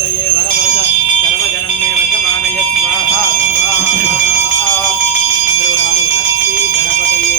గణపతయే వరవరద సర్వజనం మే వశమానయ స్వాహా స్వాహా అందరూ నాడు లక్ష్మీ గణపతయే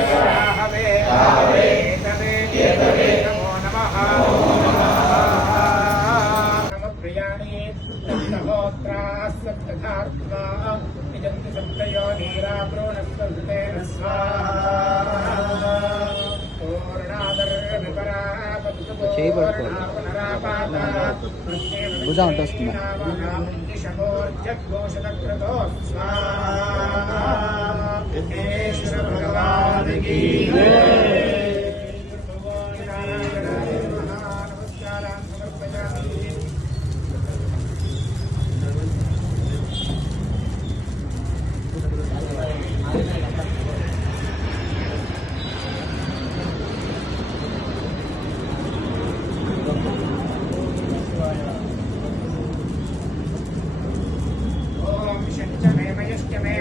चाहिए पड़ता बुझाओ दस्त में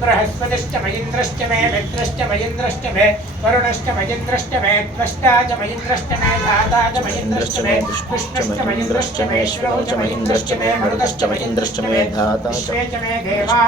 బృహస్పతిశ్చ మహేంద్రశ్చ మే మిత్రశ్చ మహేంద్రశ్చ మే వరుణశ్చ మహేంద్రశ్చ మే త్వష్టా చ మహేంద్రశ్చ మే ధాతా చ మహేంద్రశ్చ మే కృష్ణశ్చ మహేంద్రశ్చ మే శ్రౌ చ మహేంద్రశ్చ మే మరుదశ్చ మహేంద్రశ్చ మే ధాతా చ విశ్వే చ మే దేవా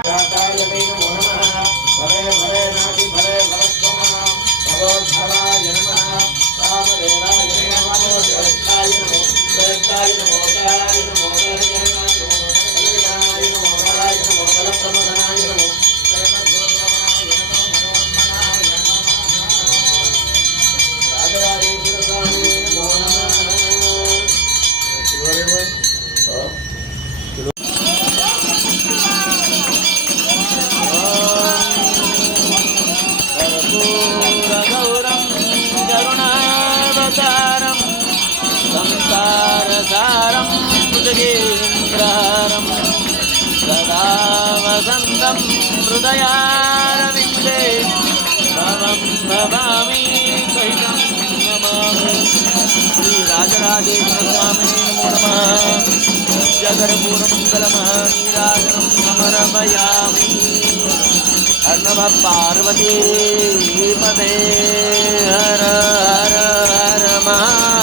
मृगेन्द्रारं सदा वसन्तं हृदयारविन्दे भवं भवामि त्वयितं नमामि श्रीराजराजेश्वर स्वामिने नमो नमः जगर्पूरमङ्गलमहनीराजनं समर्पयामि हर नमः पार्वती पदे हर हर हर महा